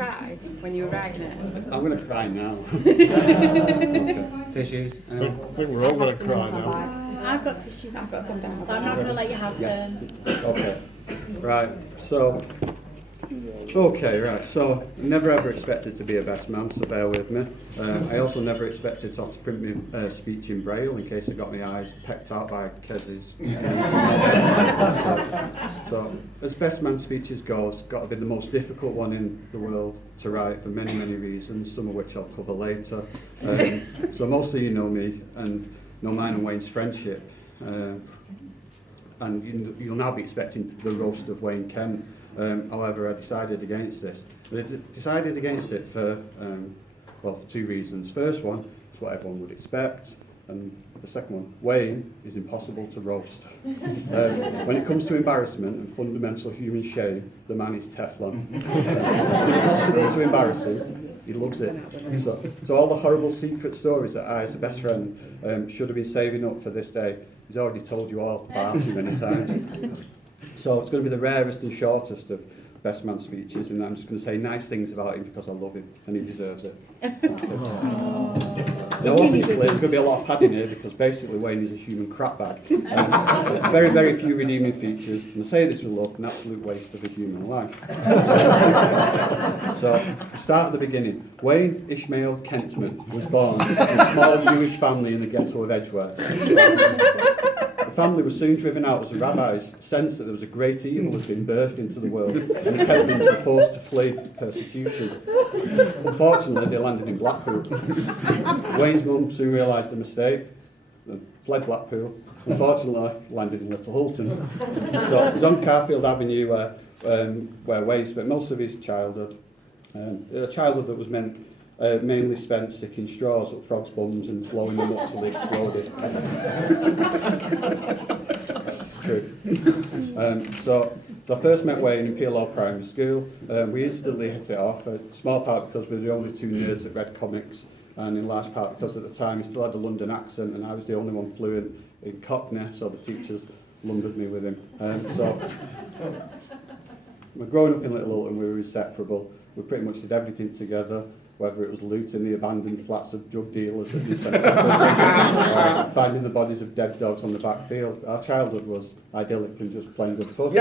cry when you were writing it? I'm going to cry now. Okay. Tissues? I think we're all going to cry now. I've got tissues. I've got some down. But I'm not going to let you have them. Okay. Right. So. Okay, right, so never ever expected to be a best man, so bear with me. I also never expected to have to print my speech in Braille in case I got my eyes pecked out by Kez's. So, as best man speeches go, it's got to be the most difficult one in the world to write for many, many reasons, some of which I'll cover later. So most of you know me and know mine and Wayne's friendship. And you'll now be expecting the roast of Wayne Kent. However, I decided against this. I decided against it for two reasons. First one is what everyone would expect, and the second one, Wayne is impossible to roast. When it comes to embarrassment and fundamental human shame, the man is Teflon. It's impossible to embarrass him. He loves it. So all the horrible secret stories that I, as a best friend, should have been saving up for this day, he's already told you all far too many times. So it's going to be the rarest and shortest of best man speeches, and I'm just going to say nice things about him because I love him and he deserves it. Now obviously there's going to be a lot of padding here because basically Wayne is a human crap bag. Very, very few redeeming features, and I say this with love, an absolute waste of a human life. So, start at the beginning. Wayne Ishmael Kentman was born in a small Jewish family in the ghetto of Edgware. The family was soon driven out as the rabbis sensed that there was a great evil had been birthed into the world, and the Kentmans were forced to flee persecution. Unfortunately, they landed in Blackpool. Wayne's mum soon realised the mistake, and fled Blackpool. Unfortunately, landed in Little Hulton. So it was on Carfield Avenue where Wayne spent most of his childhood. A childhood that was mainly spent sticking straws up frogs' bums and blowing them up till they exploded. True. So I first met Wayne in PLO Primary School. We instantly hit it off, a small part because we were the only two nerds that read comics, and in large part because at the time he still had a London accent and I was the only one fluent in Cockney, so the teachers lumbered me with him. Growing up in Little Hulton, we were inseparable. We pretty much did everything together, whether it was looting the abandoned flats of drug dealers that we sent to prison, finding the bodies of dead dogs on the backfield. Our childhood was idyllic and just plain good fun.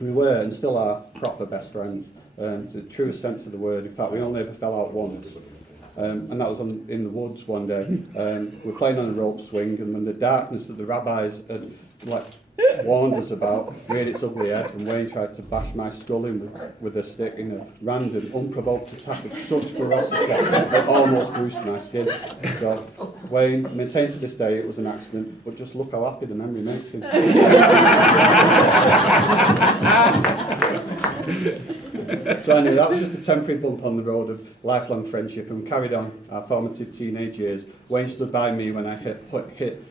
We were and still are proper best friends, the truest sense of the word. In fact, we only ever fell out once. And that was in the woods one day. We were playing on a rope swing, and when the darkness that the rabbis had warned us about reared its ugly head, and Wayne tried to bash my skull in with a stick in a random, unprovoked attack of such ferocity that almost bruised my skin. So Wayne maintains to this day it was an accident, but just look how happy the memory makes him. So anyway, that was just a temporary bump on the road of lifelong friendship, and we carried on our formative teenage years. Wayne stood by me when I hit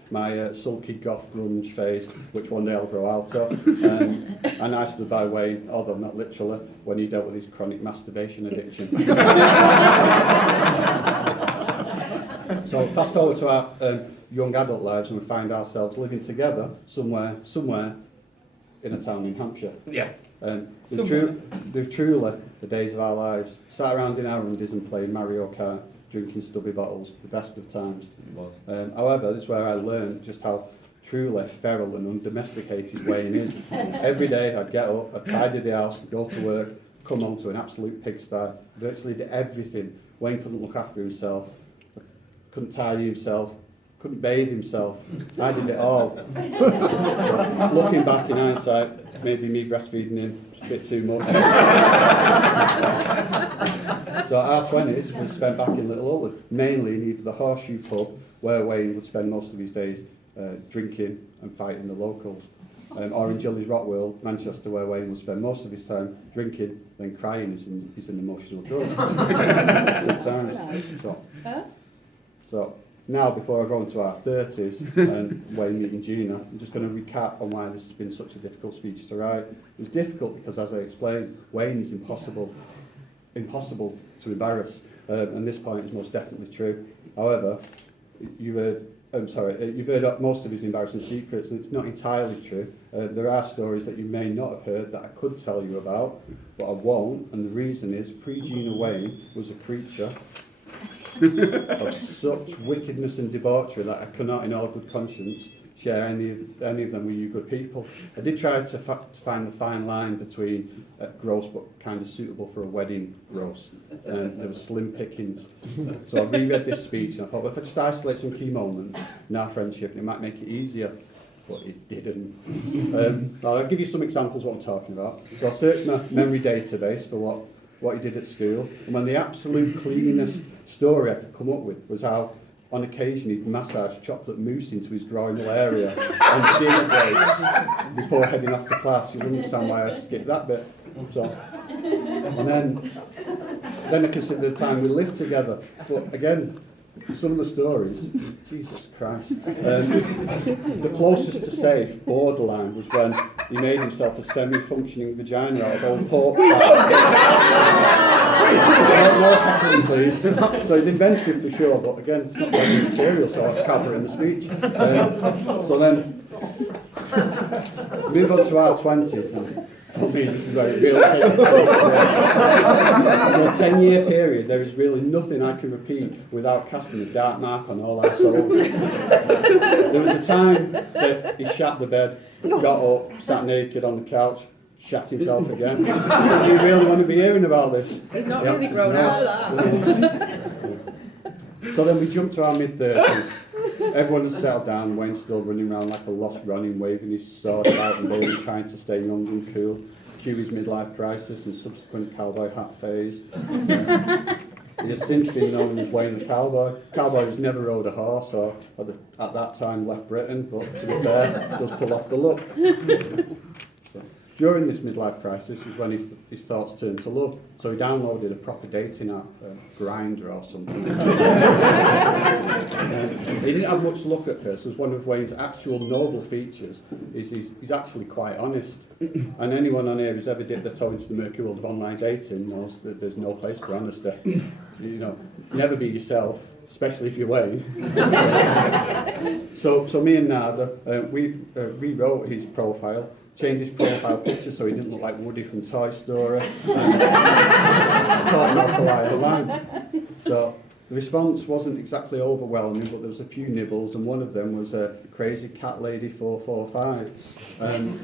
my sulky goth grunge phase, which one day I'll grow out of, and I stood by Wayne, although not literally, when he dealt with his chronic masturbation addiction. So fast forward to our young adult lives, and we find ourselves living together somewhere in a town in Hampshire. Yeah. They're truly the days of our lives. Sat around in our undies and playing Mario Kart, drinking stubby bottles, the best of times. It was. However, this is where I learned just how truly feral and undomesticated Wayne is. Every day I'd get up, I'd tidy the house, go to work, come home to an absolute pigsty. Virtually did everything. Wayne couldn't look after himself, couldn't tidy himself, couldn't bathe himself. I did it all. Looking back in hindsight, maybe me breastfeeding him a bit too much. So our 20s was spent back in Little Hulton, mainly in either the Horseshoe pub, where Wayne would spend most of his days drinking and fighting the locals, or in Jilly's Rock World, Manchester, where Wayne would spend most of his time drinking, then crying. He's an emotional drug. Good times. So now, before I go into our 30s and Wayne meeting Gina, I'm just going to recap on why this has been such a difficult speech to write. It was difficult because, as I explained, Wayne is impossible to embarrass, and this point is most definitely true. However, you heard I'm sorry, you've heard most of his embarrassing secrets, and it's not entirely true. There are stories that you may not have heard that I could tell you about, but I won't, and the reason is pre-Gina Wayne was a creature of such wickedness and debauchery that I cannot in all good conscience share any of them with you good people. I did try to find the fine line between gross but kind of suitable for a wedding gross, and there was slim pickings. So I reread this speech and I thought, well, if I just isolate some key moments in our friendship, it might make it easier, but it didn't. I'll give you some examples of what I'm talking about. So I searched my memory database for what he did at school, and when the absolute cleanest story I could come up with was how on occasion he'd massage chocolate mousse into his groinal area on dinner breaks before heading off to class. You understand why I skipped that bit. So, and then I consider the time we lived together. But again, some of the stories, Jesus Christ. The closest to safe, borderline, was when he made himself a semi-functioning vagina out of old pork fat. No cackling, please. So he's inventive for sure, but again, it's not very material, so I'll cover in the speech. So then, move on to our 20s now. For me, this is where it really takes place. For a 10-year period, there is really nothing I can repeat without casting a dark mark on all our souls. There was a time that he shat the bed, got up, sat naked on the couch, shat himself again. Do you really want to be hearing about this? He's not really grown up. So then we jumped to our mid-30s. Everyone has settled down, Wayne's still running around like a lost running, waving his sword out and really trying to stay young and cool. Cue his midlife crisis and subsequent cowboy hat phase. He has since been known as Wayne the Cowboy. Cowboy who's never rode a horse or at that time left Britain, but to be fair, does pull off the look. During this midlife crisis was when his thoughts turned to love. So he downloaded a proper dating app, Grindr or something. He didn't have much luck at first, as one of Wayne's actual noble features is he's actually quite honest. And anyone on here who's ever dipped their toe into the murky world of online dating knows that there's no place for honesty. You know, never be yourself, especially if you're Wayne. So me and Nada, we rewrote his profile, changed his profile picture so he didn't look like Woody from Toy Story, and taught him how to lie online. So the response wasn't exactly overwhelming, but there was a few nibbles, and one of them was a crazy cat lady 445.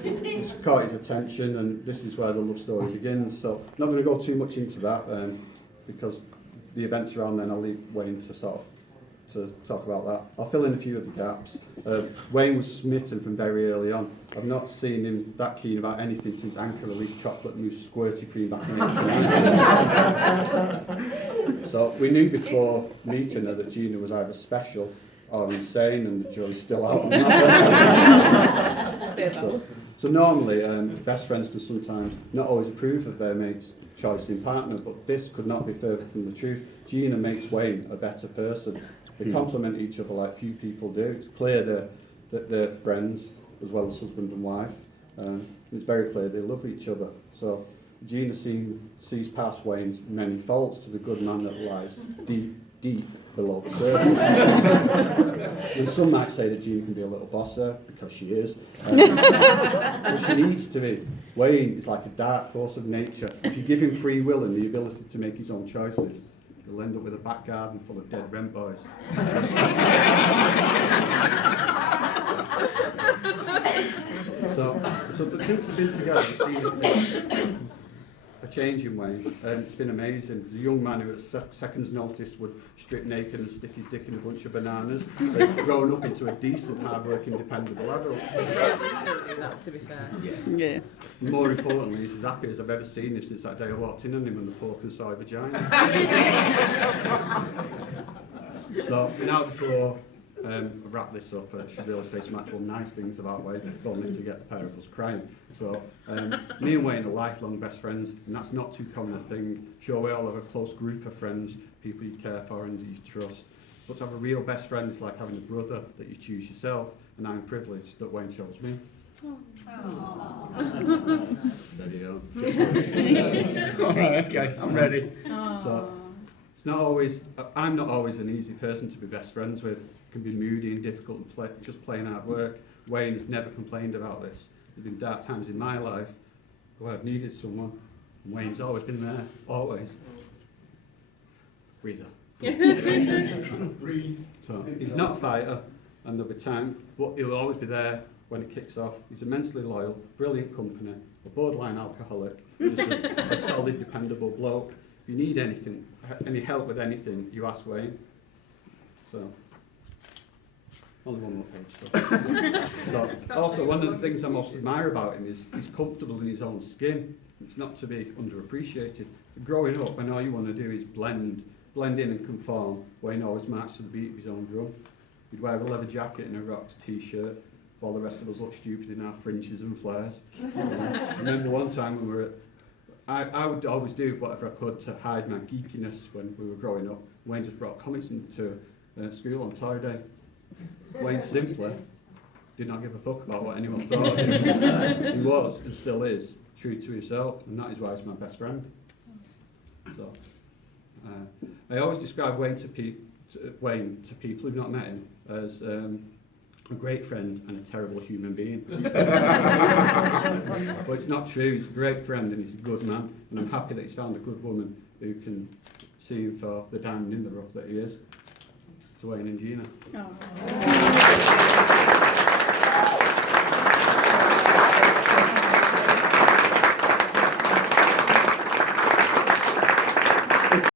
Which caught his attention, and this is where the love story begins. So I'm not going to go too much into that, because the events around then I'll leave Wayne to talk about that. I'll fill in a few of the gaps. Wayne was smitten from very early on. I've not seen him that keen about anything since Anchor released chocolate mousse squirty cream back in 1989. So we knew before meeting her that Gina was either special or insane, and the jury's still out on that. So normally, best friends can sometimes not always approve of their mate's choice in partner, but this could not be further from the truth. Gina makes Wayne a better person. They complement each other like few people do. It's clear that they're friends as well as husband and wife. It's very clear they love each other. So Gina sees past Wayne's many faults to the good man that lies deep below the surface. And some might say that Gina can be a little bosser, because she is. But she needs to be. Wayne is like a dark force of nature. If you give him free will and the ability to make his own choices, you'll end up with a back garden full of dead rent boys. So since they've been together, we've seen a change in Wayne, and it's been amazing. The young man who at second's notice would strip naked and stick his dick in a bunch of bananas has grown up into a decent, hard-working, dependable adult. He's probably still doing that, to be fair. Yeah. More importantly, he's as happy as I've ever seen him since that day I walked in on him and the fork and saw a vagina. So now before I wrap this up, I should really say some actual nice things about Wayne, only to get the pair of us crying. So me and Wayne are lifelong best friends, and that's not too common a thing. Sure, we all have a close group of friends, people you care for and you trust. But to have a real best friend is like having a brother that you choose yourself, and I'm privileged that Wayne chose me. There you go. All right, okay, I'm ready. So not always, I'm not always an easy person to be best friends with. Can be moody and difficult and just plain hard work. Wayne has never complained about this. There's been dark times in my life where I've needed someone, and Wayne's always been there, always. Breather. So he's not a fighter, and there'll be time, but he'll always be there when it kicks off. He's immensely loyal, brilliant company, a borderline alcoholic, just a solid, dependable bloke. If you need anything, any help with anything, you ask Wayne. So, only one more page. So, also, one of the things I most admire about him is he's comfortable in his own skin. It's not to be underappreciated. Growing up, when all you want to do is blend in and conform, Wayne always marched to the beat of his own drum. He'd wear a leather jacket and a Rocks t-shirt, while the rest of us looked stupid in our fringes and flares. I remember one time when we were I would always do whatever I could to hide my geekiness when we were growing up. Wayne just brought comics into school on toy day. Wayne simply did not give a fuck about what anyone thought. He was, and still is, true to himself, and that is why he's my best friend. So, I always describe Wayne to people who've not met him as a great friend and a terrible human being. But it's not true. He's a great friend and he's a good man, and I'm happy that he's found a good woman who can see him for the diamond in the rough that he is. To Wayne and Gina.